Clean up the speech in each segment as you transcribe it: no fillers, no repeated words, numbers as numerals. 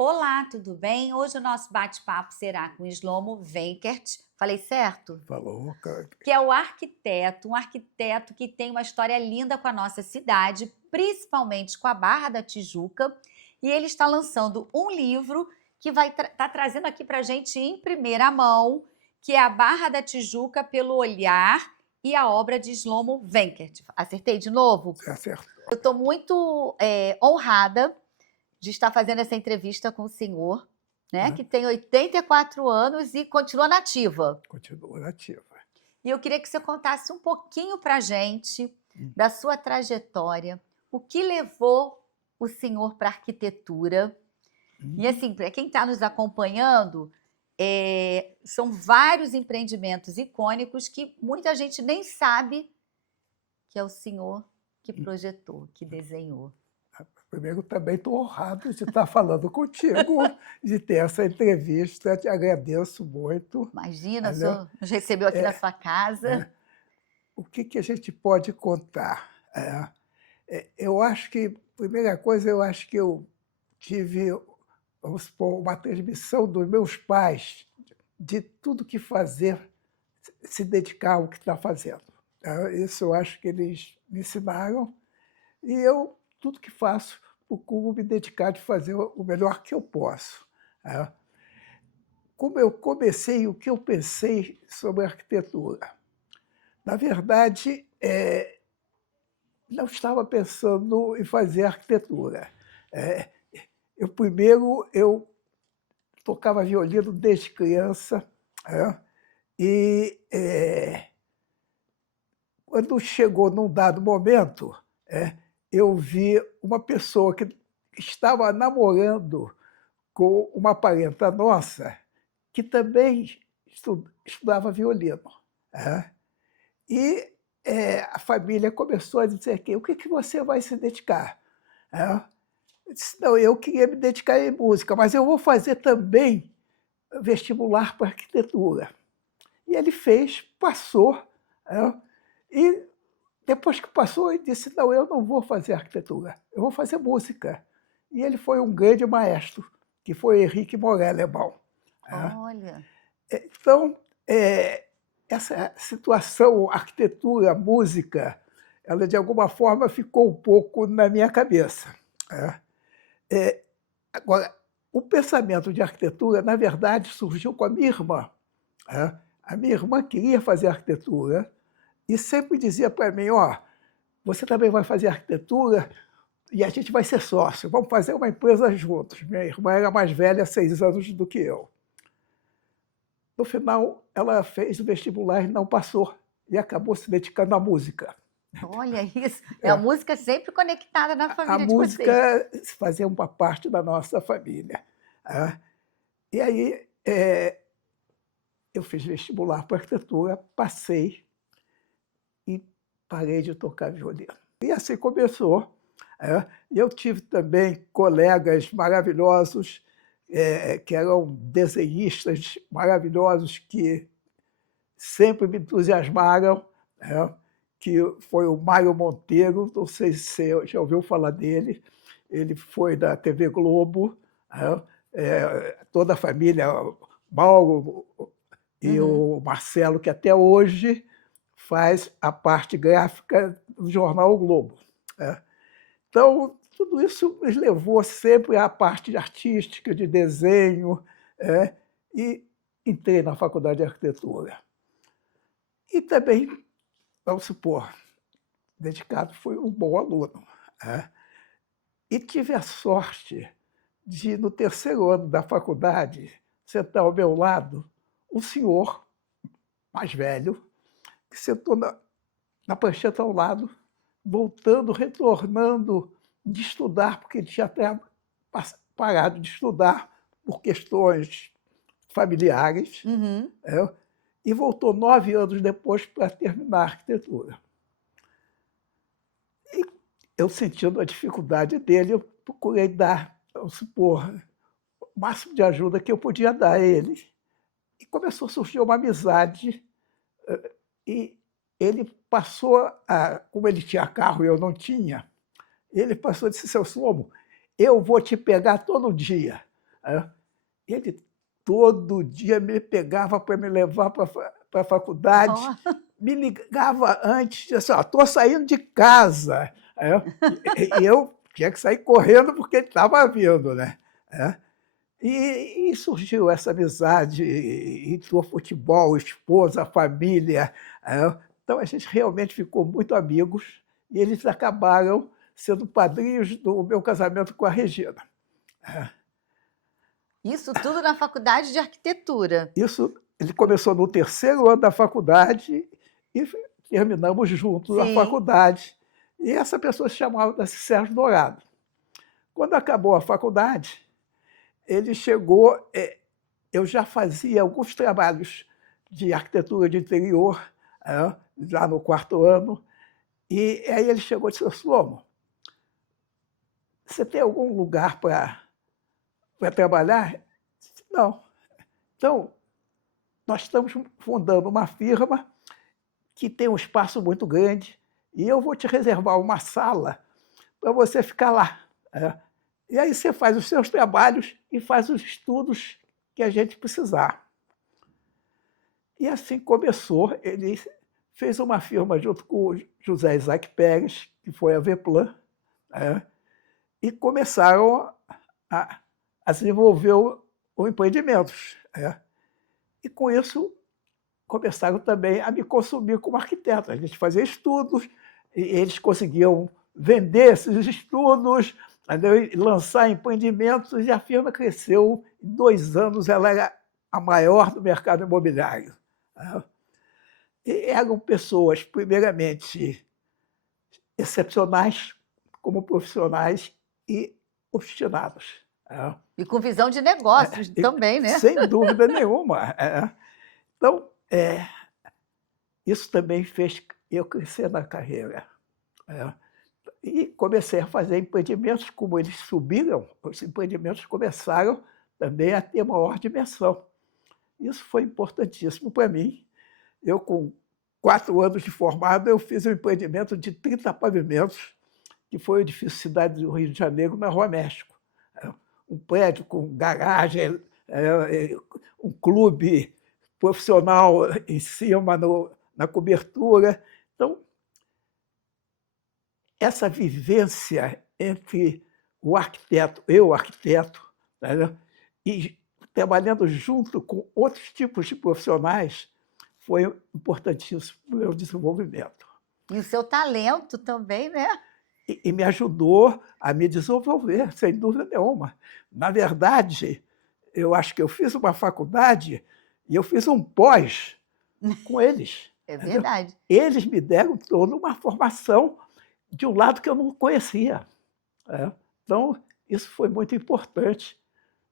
Olá, tudo bem? Hoje o nosso bate-papo será com Shlomo Wenkert, falei certo? Falou, cara. Que é o arquiteto, um arquiteto que tem uma história linda com a nossa cidade, principalmente com a Barra da Tijuca, e ele está lançando um livro que vai estar trazendo aqui para a gente em primeira mão, que é a Barra da Tijuca pelo olhar e a obra de Shlomo Wenkert. Acertei de novo? Você acertou. Eu estou muito honrada de estar fazendo essa entrevista com o senhor, né, Né? que tem 84 anos e continua nativa. Continua nativa. E eu queria que você contasse um pouquinho para a gente da sua trajetória, o que levou o senhor para a arquitetura. E assim, para quem está nos acompanhando, são vários empreendimentos icônicos que muita gente nem sabe que é o senhor que projetou, que desenhou. Primeiro, também estou honrado de estar falando contigo, de ter essa entrevista. Te agradeço muito. Imagina, o Olha, senhor nos recebeu aqui na sua casa. o que a gente pode contar? Eu acho que, primeira coisa, eu acho que eu tive, vamos supor, uma transmissão dos meus pais de tudo que fazer, se dedicar ao que está fazendo. Isso eu acho que eles me ensinaram. E eu, tudo que faço, procuro me dedicar de fazer o melhor que eu posso. Como eu comecei, o que eu pensei sobre a arquitetura? Na verdade, não estava pensando em fazer arquitetura. Eu tocava violino desde criança, e quando chegou num dado momento, eu vi uma pessoa que estava namorando com uma parenta nossa que também estudava violino. E a família começou a dizer que o que você vai se dedicar? Eu disse, não, eu queria me dedicar em música, mas eu vou fazer também vestibular para arquitetura. E ele fez, passou, e depois que passou, ele disse, não, eu não vou fazer arquitetura, eu vou fazer música. E ele foi um grande maestro, que foi Henrique Morel Alemão. Olha. Então, essa situação, arquitetura, música, ela de alguma forma ficou um pouco na minha cabeça. Agora, o pensamento de arquitetura, na verdade, surgiu com a minha irmã. A minha irmã queria fazer arquitetura e sempre dizia para mim, você também vai fazer arquitetura e a gente vai ser sócio, vamos fazer uma empresa juntos. Minha irmã era mais velha, 6 anos do que eu. No final, ela fez o vestibular e não passou, e acabou se dedicando à música. Olha isso, a música sempre conectada na A família de vocês. música fazia uma parte da nossa família. E aí, eu fiz vestibular para arquitetura, passei e parei de tocar violino. E assim começou. E eu tive também colegas maravilhosos, que eram desenhistas maravilhosos, que sempre me entusiasmaram, que foi o Mário Monteiro, não sei se você já ouviu falar dele, ele foi da TV Globo, toda a família, Mauro e o Marcelo, que até hoje faz a parte gráfica do jornal o Globo. Então, tudo isso nos levou sempre à parte artística, de desenho, e entrei na faculdade de arquitetura. E também, vamos supor, dedicado, fui um bom aluno. E tive a sorte de, no terceiro ano da faculdade, sentar ao meu lado um senhor mais velho, que sentou na prancheta ao lado, voltando, retornando de estudar, porque ele tinha até parado de estudar por questões familiares, e voltou 9 anos depois para terminar a arquitetura. E eu, sentindo a dificuldade dele, eu procurei dar, vamos supor, o máximo de ajuda que eu podia dar a ele. E começou a surgir uma amizade, e ele passou como ele tinha carro e eu não tinha, ele passou a dizer, seu Shlomo, eu vou te pegar todo dia, né? Ele todo dia me pegava para me levar para a faculdade, Oh, me ligava antes, dizia assim, estou saindo de casa. E eu tinha que sair correndo porque ele estava vindo, né? E surgiu essa amizade, entrou futebol, esposa, família. Então a gente realmente ficou muito amigos e eles acabaram sendo padrinhos do meu casamento com a Regina. isso tudo na faculdade de arquitetura. Isso, ele começou no terceiro ano da faculdade e terminamos juntos a Sim. faculdade. E essa pessoa se chamava Sérgio Dourado. Quando acabou a faculdade, ele chegou, eu já fazia alguns trabalhos de arquitetura de interior, já no quarto ano, e aí ele chegou e disse, Slomo, você tem algum lugar para trabalhar? Eu disse, não. Então, nós estamos fundando uma firma que tem um espaço muito grande e eu vou te reservar uma sala para você ficar lá. E aí você faz os seus trabalhos e faz os estudos que a gente precisar. E assim começou. Ele fez uma firma junto com o José Isaac Pérez, que foi a Veplan, e começaram a desenvolver o empreendimentos. E com isso começaram também a me consumir como arquiteto. A gente fazia estudos, e eles conseguiam vender esses estudos, lançar empreendimentos, e a firma cresceu. Em 2 anos, ela era a maior do mercado imobiliário. E eram pessoas, primeiramente, excepcionais como profissionais e obstinados. E com visão de negócios também, né? Sem dúvida nenhuma. Então, isso também fez eu crescer na carreira. E comecei a fazer empreendimentos, como eles subiram, os empreendimentos começaram também a ter maior dimensão. Isso foi importantíssimo para mim. Eu, com 4 anos de formado, eu fiz um empreendimento de 30 pavimentos, que foi o edifício Cidade do Rio de Janeiro, na Rua México. Um prédio com garagem, um clube profissional em cima, na cobertura. Então, essa vivência entre o arquiteto, né, e trabalhando junto com outros tipos de profissionais, foi importantíssimo para o meu desenvolvimento. E o seu talento também, né? E me ajudou a me desenvolver, sem dúvida nenhuma. Na verdade, eu acho que eu fiz uma faculdade e eu fiz um pós com eles. É verdade. Eles me deram toda uma formação de um lado que eu não conhecia. Então, isso foi muito importante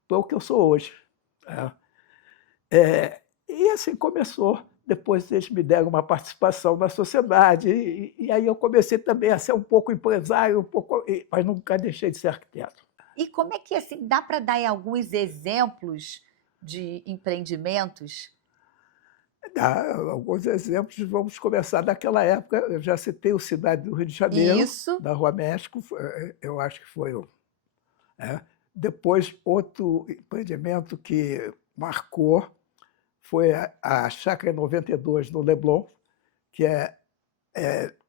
para o que eu sou hoje. E assim começou. Depois eles me deram uma participação na sociedade, e aí eu comecei também a ser um pouco empresário, mas nunca deixei de ser arquiteto. E como é que, assim, dá para dar aí alguns exemplos de empreendimentos? Alguns exemplos, vamos começar daquela época. Eu já citei o Cidade do Rio de Janeiro, Isso. da Rua México, eu acho que foi o... Depois, outro empreendimento que marcou foi a Chácara 92, no Leblon, que é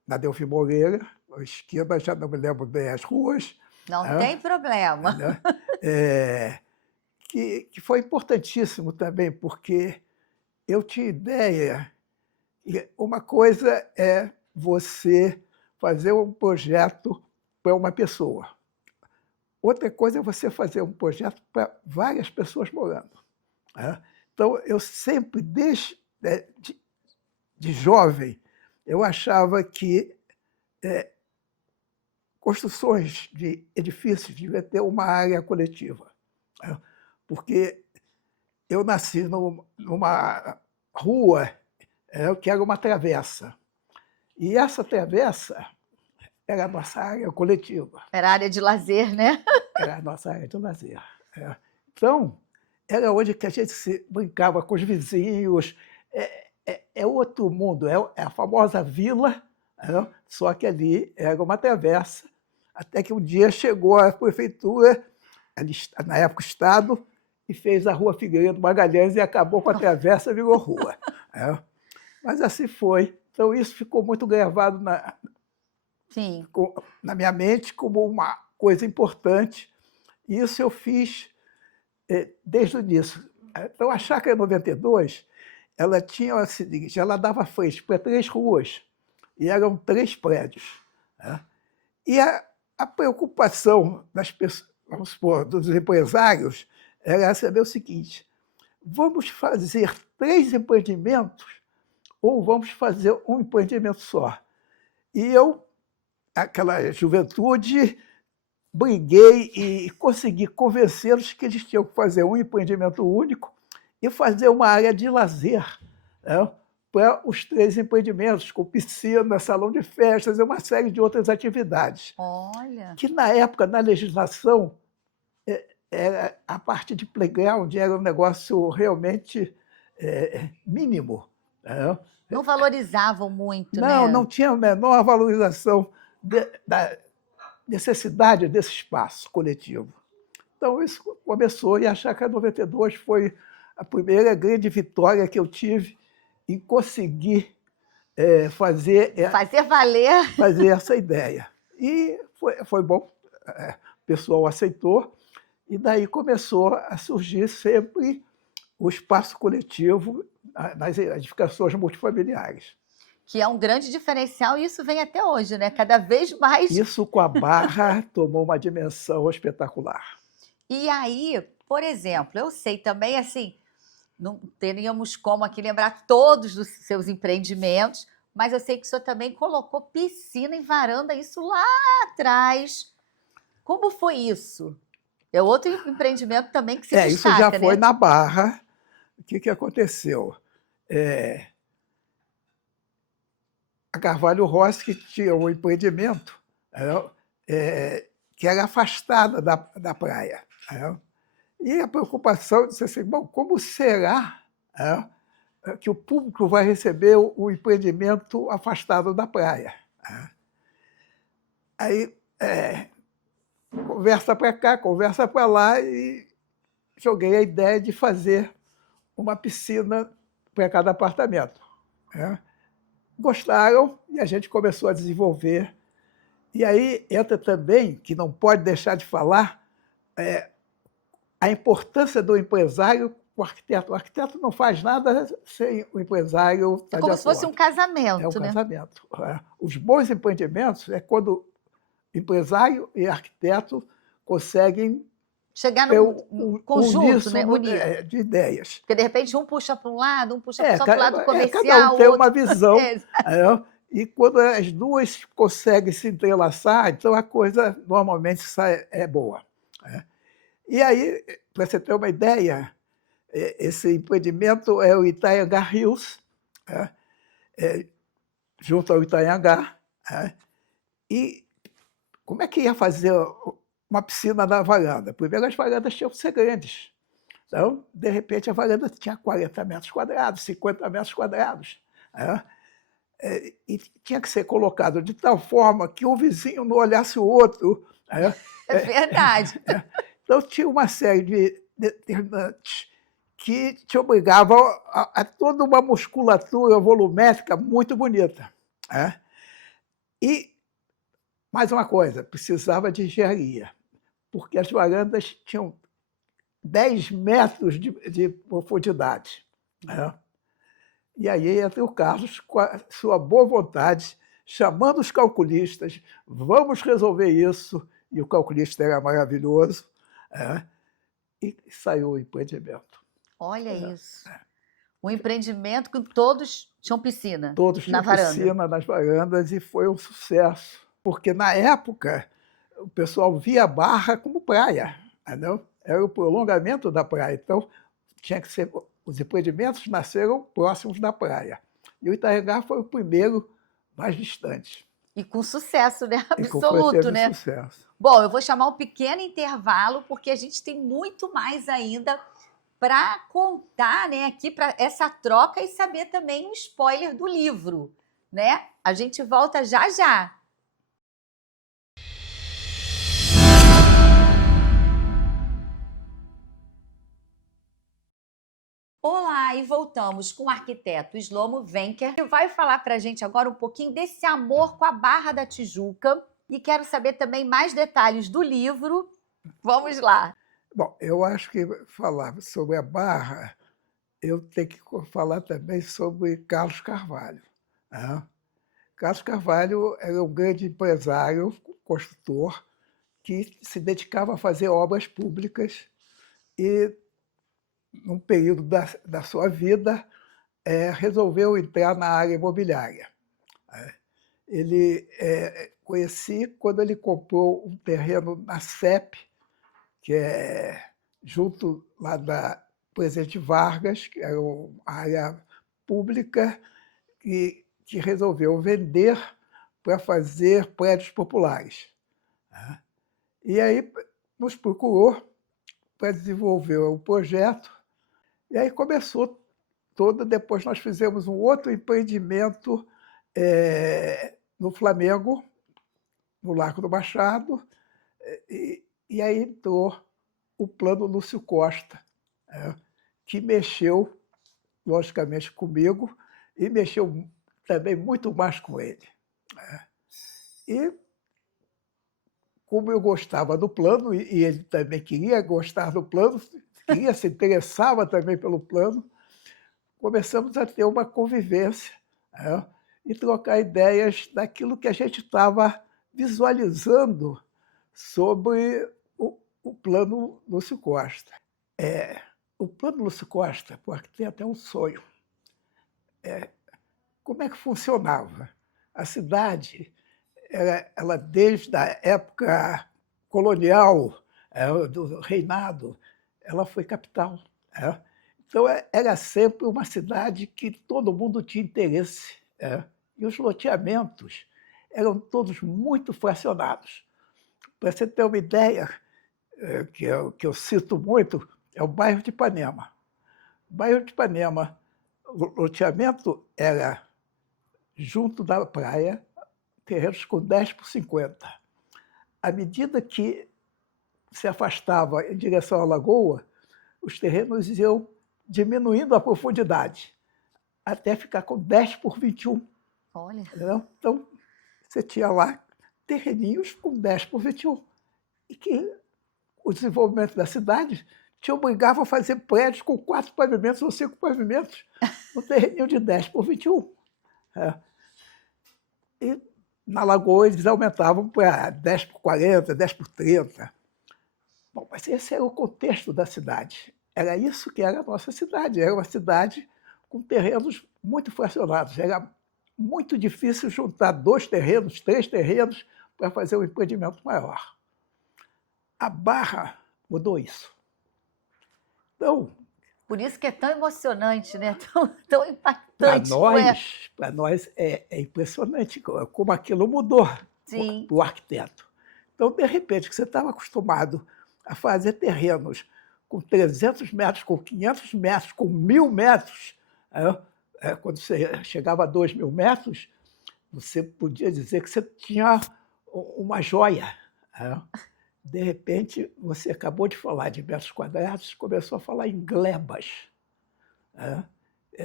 na Delfim Moreira, a esquerda, já não me lembro bem as ruas. Não tem problema. Né? Que foi importantíssimo também, porque eu tinha ideia que uma coisa é você fazer um projeto para uma pessoa. Outra coisa é você fazer um projeto para várias pessoas morando. Então, eu sempre, desde de jovem, eu achava que construções de edifícios deviam ter uma área coletiva. Porque eu nasci numa rua que era uma travessa. E essa travessa era a nossa área coletiva. Era área de lazer, né? Era a nossa área de lazer. Então, era onde que a gente se brincava com os vizinhos. É outro mundo, é a famosa vila, só que ali era uma travessa, até que um dia chegou a prefeitura na época, Estado, e fez a Rua Figueiredo Magalhães e acabou com a travessa, virou rua. Mas assim foi. Então, isso ficou muito gravado na minha mente como uma coisa importante. E isso eu fiz desde o início. Então, a Chácara 92, ela tinha o seguinte, ela dava frente para 3 ruas, e eram 3 prédios. E a preocupação das pessoas, vamos supor, dos empresários, era saber o seguinte: vamos fazer 3 empreendimentos ou vamos fazer um empreendimento só? E eu, aquela juventude, briguei e consegui convencê-los que eles tinham que fazer um empreendimento único e fazer uma área de lazer, para os 3 empreendimentos, com piscina, salão de festas e uma série de outras atividades. Olha! Que, na época, na legislação, era a parte de playground era um negócio realmente mínimo. Não valorizavam muito, não, né? Não tinha a menor valorização da necessidade desse espaço coletivo. Então, isso começou, e a Chácara 92 foi a primeira grande vitória que eu tive em conseguir fazer essa ideia. E foi bom, o pessoal aceitou, e daí começou a surgir sempre o espaço coletivo nas edificações multifamiliares. Que é um grande diferencial, e isso vem até hoje, né? Cada vez mais. Isso, com a Barra, tomou uma dimensão espetacular. E aí, por exemplo, eu sei também, assim, não teríamos como aqui lembrar todos dos seus empreendimentos, mas eu sei que o senhor também colocou piscina em varanda, isso lá atrás. Como foi isso? É outro empreendimento também que se destaca, isso já foi né? na Barra. O que aconteceu? A Carvalho Rossi, que tinha um empreendimento que era afastada da praia. E a preocupação disse assim: bom, como será que o público vai receber o empreendimento afastado da praia? Aí, conversa para cá, conversa para lá, e joguei a ideia de fazer uma piscina para cada apartamento. Gostaram, e a gente começou a desenvolver. E aí entra também, que não pode deixar de falar, a importância do empresário com o arquiteto. O arquiteto não faz nada sem o empresário estar de acordo. Como se fosse um casamento, É um né? casamento. Os bons empreendimentos é quando empresário e arquiteto conseguem chegar num conjunto, né? Unir. De ideias. Porque, de repente, um puxa para um lado, um puxa só para o lado comercial. Cada um tem uma visão. E quando as duas conseguem se entrelaçar, então a coisa normalmente é boa. E aí, para você ter uma ideia, esse empreendimento é o Itanhangá Hills, junto ao Itanhangá. E como é que ia fazer uma piscina na varanda? Primeiro, as varandas tinham que ser grandes. Então, de repente, a varanda tinha 40 metros quadrados, 50 metros quadrados. E tinha que ser colocado de tal forma que um vizinho não olhasse o outro. É verdade. Então, tinha uma série de determinantes que te obrigavam a toda uma musculatura volumétrica muito bonita. E, mais uma coisa, precisava de engenharia, porque as varandas tinham 10 metros de profundidade. E aí entra o Carlos, com a sua boa vontade, chamando os calculistas: vamos resolver isso. E o calculista era maravilhoso. E saiu o empreendimento. Olha isso. Um empreendimento que todos tinham piscina. Todos tinham piscina nas varandas, e foi um sucesso. Porque, na época, o pessoal via a Barra como praia. Não? Era o prolongamento da praia. Então, tinha que ser. Os empreendimentos nasceram próximos da praia. E o Itanhangá foi o primeiro mais distante. E com sucesso, né? Absoluto, né? Sucesso. Bom, eu vou chamar um pequeno intervalo, porque a gente tem muito mais ainda para contar, né, aqui para essa troca, e saber também um spoiler do livro, né? A gente volta já já. e voltamos com o arquiteto Shlomo Wenker, que vai falar para a gente agora um pouquinho desse amor com a Barra da Tijuca. E quero saber também mais detalhes do livro. Vamos lá. Bom, eu acho que falar sobre a Barra, eu tenho que falar também sobre Carlos Carvalho, né? Carlos Carvalho era um grande empresário, construtor, que se dedicava a fazer obras públicas e, num período da sua vida, resolveu entrar na área imobiliária. Ele conheci quando ele comprou um terreno na CEP, que é junto lá da Presidente Vargas, que era uma área pública, que resolveu vender para fazer prédios populares. E aí nos procurou para desenvolver o projeto, e aí começou toda. Depois nós fizemos um outro empreendimento no Flamengo, no Largo do Machado, e aí entrou o Plano Lúcio Costa, que mexeu, logicamente, comigo e mexeu também muito mais com ele. E, como eu gostava do plano, e ele também queria gostar do plano, se interessava também pelo plano, começamos a ter uma convivência, e trocar ideias daquilo que a gente estava visualizando sobre o Plano Lúcio Costa. O Plano Lúcio Costa, porque tem até um sonho. Como é que funcionava? A cidade, ela desde a época colonial, do reinado, ela foi capital. Então, era sempre uma cidade que todo mundo tinha interesse. E os loteamentos eram todos muito fracionados. Para você ter uma ideia, que eu cito muito, é o bairro de Ipanema. O bairro de Ipanema, o loteamento era junto da praia, terrenos com 10 por 50. À medida que se afastava em direção à lagoa, os terrenos iam diminuindo a profundidade, até ficar com 10 por 21. Olha. Então, você tinha lá terreninhos com 10 por 21. E que o desenvolvimento da cidade te obrigava a fazer prédios com 4 pavimentos ou 5 pavimentos no terreninho de 10 por 21. E na lagoa eles aumentavam para 10 por 40, 10 por 30. Bom, mas esse era o contexto da cidade. Era isso que era a nossa cidade. Era uma cidade com terrenos muito fracionados. Era muito difícil juntar 2 terrenos, 3 terrenos para fazer um empreendimento maior. A Barra mudou isso. Então, por isso que é tão emocionante, né? Tão impactante. Para nós é impressionante como aquilo mudou para o arquiteto. Então, de repente, que você estava acostumado a fazer terrenos com 300 metros, com 500 metros, com 1.000 metros, quando você chegava a 2.000 metros, você podia dizer que você tinha uma joia. De repente, você acabou de falar de metros quadrados, começou a falar em glebas.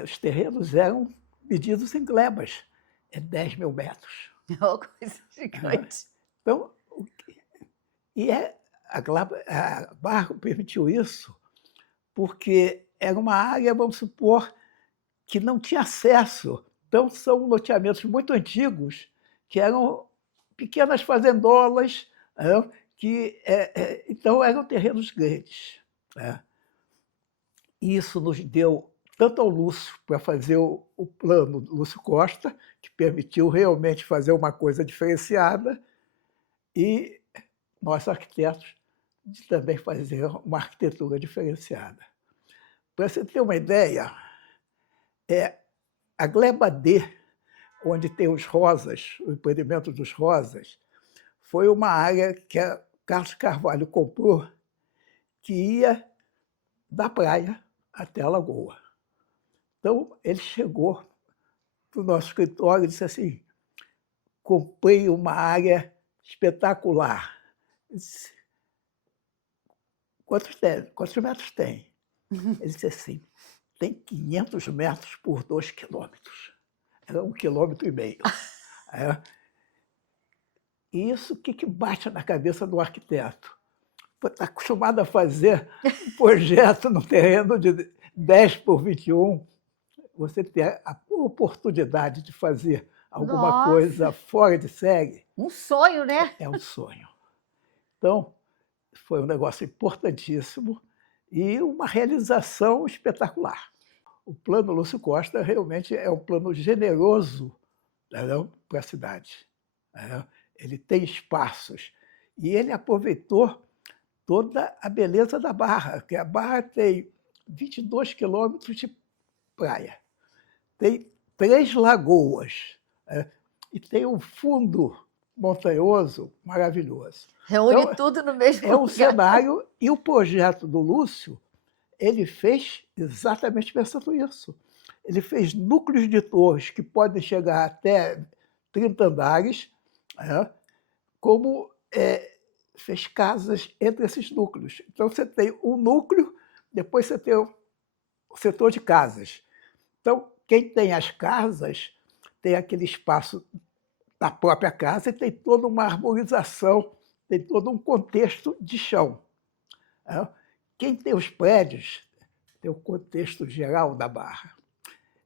Os terrenos eram medidos em glebas. 10.000 metros. Uma coisa gigante. Então, a Barra permitiu isso porque era uma área, vamos supor, que não tinha acesso. Então, são loteamentos muito antigos, que eram pequenas fazendolas, então eram terrenos grandes. Isso nos deu tanto ao Lúcio para fazer o plano Lúcio Costa, que permitiu realmente fazer uma coisa diferenciada, e nós, arquitetos, de também fazer uma arquitetura diferenciada. Para você ter uma ideia, a Gleba D, onde tem os rosas, o empreendimento dos rosas, foi uma área que a Carlos Carvalho comprou, que ia da praia até a lagoa. Então, ele chegou para o nosso escritório e disse assim: comprei uma área espetacular. Eu disse: quantos metros tem? Ele disse assim: tem 500 metros por 2 quilômetros. Era 1,5 quilômetros. É. E isso, o que bate na cabeça do arquiteto? Está acostumado a fazer um projeto no terreno de 10 por 21, você ter a oportunidade de fazer alguma Nossa. coisa fora de série. Um sonho, né? É um sonho. Então, foi um negócio importantíssimo e uma realização espetacular. O plano Lúcio Costa realmente é um plano generoso, né, para a cidade. Ele tem espaços e ele aproveitou toda a beleza da Barra, que a Barra tem 22 quilômetros de praia, tem 3 lagoas, e tem um fundo montanhoso maravilhoso. Reúne Então, tudo no mesmo é um lugar. cenário, e o projeto do Lúcio, ele fez exatamente pensando nisso. Ele fez núcleos de torres que podem chegar até 30 andares, como fez casas entre esses núcleos. Então, você tem um núcleo, depois você tem o setor de casas. Então, quem tem as casas tem aquele espaço da própria casa e tem toda uma arborização, tem todo um contexto de chão. Quem tem os prédios tem o contexto geral da Barra.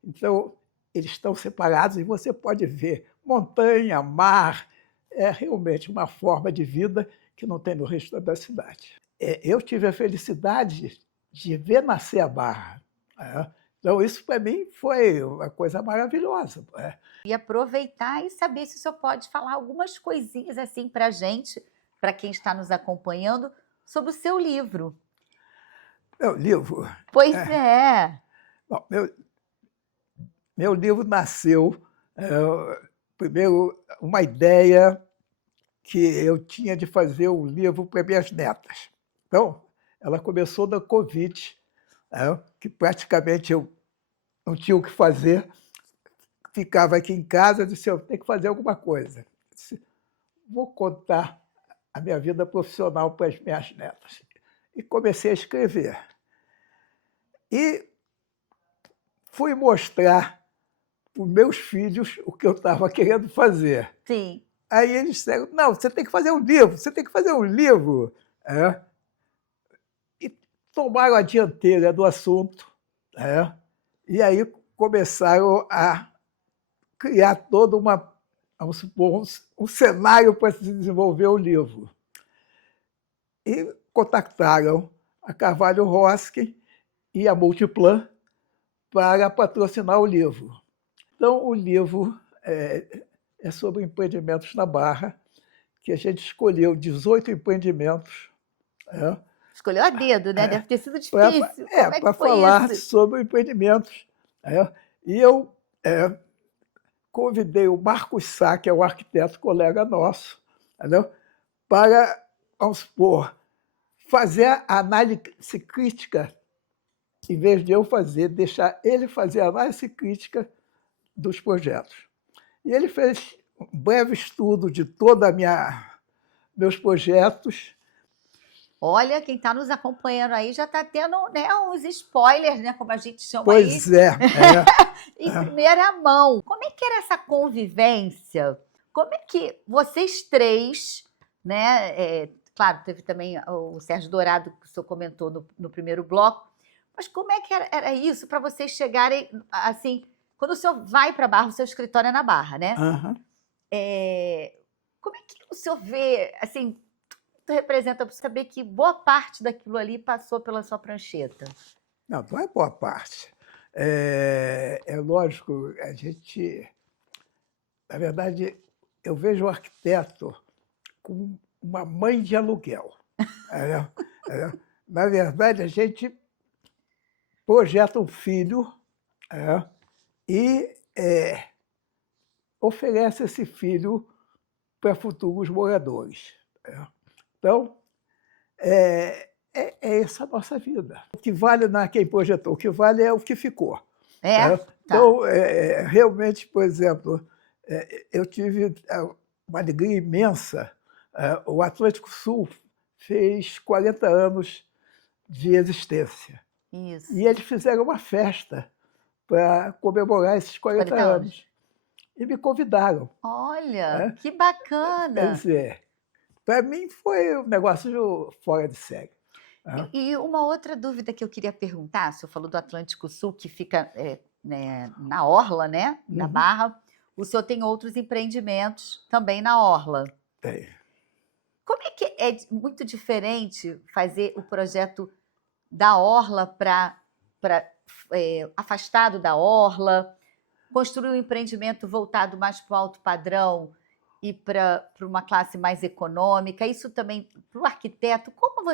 Então, eles estão separados e você pode ver montanha, mar. É realmente uma forma de vida que não tem no resto da cidade. Eu tive a felicidade de ver nascer a Barra. Então, isso para mim foi uma coisa maravilhosa. E aproveitar e saber se o senhor pode falar algumas coisinhas assim para a gente, para quem está nos acompanhando, sobre o seu livro. Meu livro? Pois é. Bom, meu livro nasceu, primeiro, uma ideia que eu tinha de fazer um livro para minhas netas. Então, ela começou da Covid, que praticamente eu não tinha o que fazer, ficava aqui em casa, disse, eu tenho que fazer alguma coisa. Disse, vou contar a minha vida profissional para as minhas netas. E comecei a escrever. E fui mostrar para os meus filhos o que eu estava querendo fazer. Sim. Aí eles disseram, não, você tem que fazer um livro, você tem que fazer um livro. E tomaram a dianteira do assunto. E aí começaram a criar todo vamos supor, um cenário para se desenvolver o livro. E contactaram a Carvalho Roski e a Multiplan para patrocinar o livro. Então, o livro é sobre empreendimentos na Barra, que a gente escolheu 18 empreendimentos. Escolheu a dedo, né? Deve ter sido difícil. Para falar isso? sobre empreendimentos. E eu convidei o Marcos Sá, que é um arquiteto colega nosso, para, vamos supor, fazer a análise crítica, em vez de eu fazer, deixar ele fazer a análise crítica dos projetos. E ele fez um breve estudo de todos meus projetos. Olha, quem está nos acompanhando aí já está tendo, né, uns spoilers, né, como a gente chama pois aí. Em primeira mão. Como é que era essa convivência? Como é que vocês três, né? Claro, teve também o Sérgio Dourado, que o senhor comentou no primeiro bloco, mas como é que era isso para vocês chegarem, assim, quando o senhor vai para a Barra, o seu escritório é na Barra, né? Como é que o senhor vê, assim, representa para saber que boa parte daquilo ali passou pela sua prancheta? Não é boa parte. É lógico, a gente... Na verdade, eu vejo o arquiteto como uma mãe de aluguel. Na verdade, a gente projeta um filho e oferece esse filho para futuros moradores. Então, é essa a nossa vida. O que vale não é quem projetou, o que vale é o que ficou. Então, realmente, por exemplo, eu tive uma alegria imensa. O Atlântico Sul fez 40 anos de existência. Isso. E eles fizeram uma festa para comemorar esses 40 anos. E me convidaram. Olha, Né? que Quer bacana! dizer, para mim foi um negócio fora de série. Né? E uma outra dúvida que eu queria perguntar, o senhor falou do Atlântico Sul, que fica né, na Orla, né, na Uhum. Barra. O senhor tem outros empreendimentos também na Orla. Tem. Como é que é muito diferente fazer o projeto da Orla para afastado da Orla, construir um empreendimento voltado mais para o alto padrão e para uma classe mais econômica? Isso também, para o arquiteto, como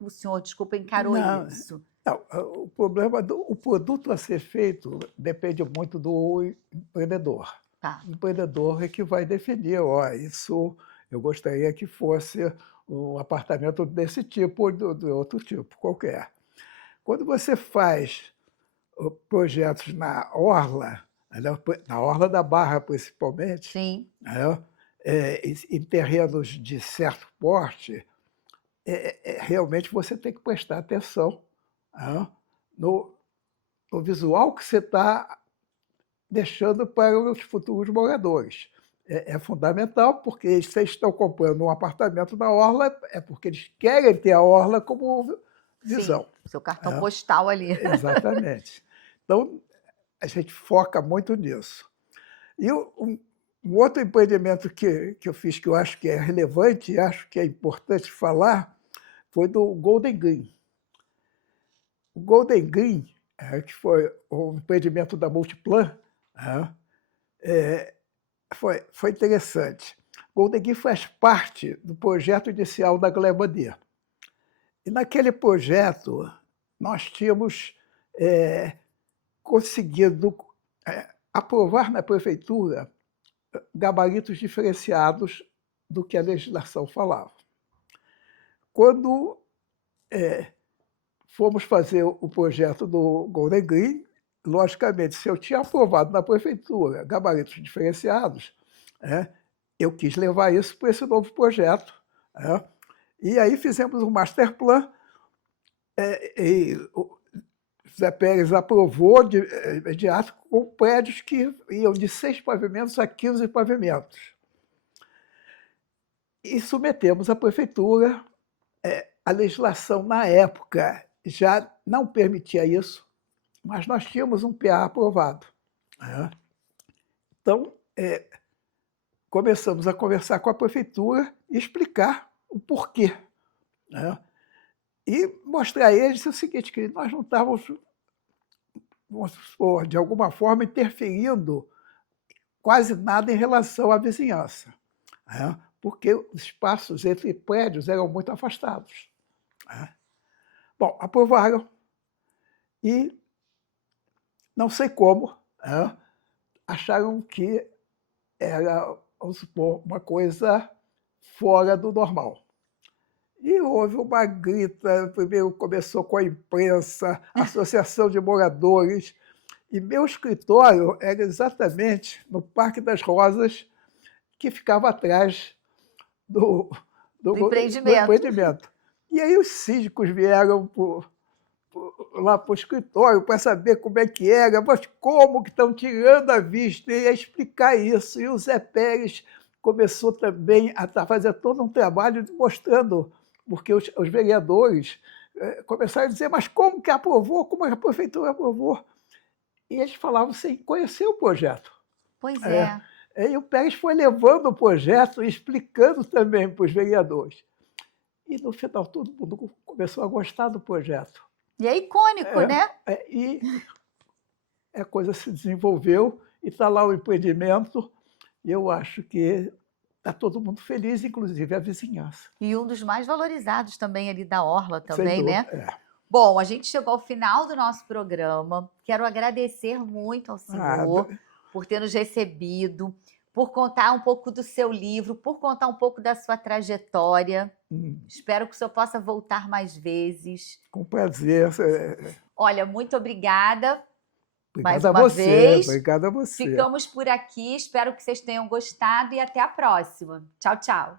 o senhor, desculpa, encarou Não, isso? não, o problema o produto a ser feito depende muito do empreendedor. Tá. O empreendedor é que vai definir, isso eu gostaria que fosse um apartamento desse tipo ou de outro tipo, qualquer. Quando você faz projetos na Orla da Barra principalmente, Sim. né, em terrenos de certo porte, realmente você tem que prestar atenção, né, no visual que você está deixando para os futuros moradores. É fundamental, porque se eles estão comprando um apartamento na Orla, é porque eles querem ter a Orla como visão. Sim, seu cartão postal ali. Exatamente. Então, a gente foca muito nisso. E um outro empreendimento que eu fiz, que eu acho que é relevante e acho que é importante falar, foi do Golden Green. O Golden Green, que foi um empreendimento da Multiplan, foi interessante. Golden Green faz parte do projeto inicial da Glebaudet. E naquele projeto, nós tínhamos conseguido aprovar na prefeitura gabaritos diferenciados do que a legislação falava. Quando fomos fazer o projeto do Golden Green, logicamente, se eu tinha aprovado na prefeitura gabaritos diferenciados, eu quis levar isso para esse novo projeto. E aí fizemos um master plan, e o Zé Pérez aprovou de imediato com prédios que iam de 6 pavimentos a 15 pavimentos. E submetemos à prefeitura. A legislação, na época, já não permitia isso, mas nós tínhamos um PA aprovado. Então, começamos a conversar com a prefeitura e explicar o porquê. E mostrar a eles o seguinte, que nós não estávamos, vamos supor, de alguma forma, interferindo quase nada em relação à vizinhança, porque os espaços entre prédios eram muito afastados. Bom, aprovaram e, não sei como, acharam que era, vamos supor, uma coisa fora do normal. E houve uma grita, primeiro começou com a imprensa, a associação de moradores, e meu escritório era exatamente no Parque das Rosas, que ficava atrás do empreendimento. E aí os síndicos vieram lá para o escritório para saber como é que era, mas como que estão tirando a vista, e ia explicar isso. E o Zé Pérez começou também a fazer todo um trabalho mostrando, porque os vereadores começaram a dizer, mas como que aprovou, como a prefeitura aprovou? E eles falavam sem conhecer o projeto. Pois é. E o Pérez foi levando o projeto e explicando também para os vereadores. E, no final, todo mundo começou a gostar do projeto. E é icônico, né? E a coisa se desenvolveu e está lá o empreendimento. E eu acho que está todo mundo feliz, inclusive a vizinhança. E um dos mais valorizados também ali da Orla também, né? Bom, a gente chegou ao final do nosso programa. Quero agradecer muito ao senhor por ter nos recebido, por contar um pouco do seu livro, por contar um pouco da sua trajetória. Espero que o senhor possa voltar mais vezes. Com prazer. Olha, muito obrigada. Mais uma vez. Obrigado a você. Ficamos por aqui. Espero que vocês tenham gostado e até a próxima. Tchau, tchau.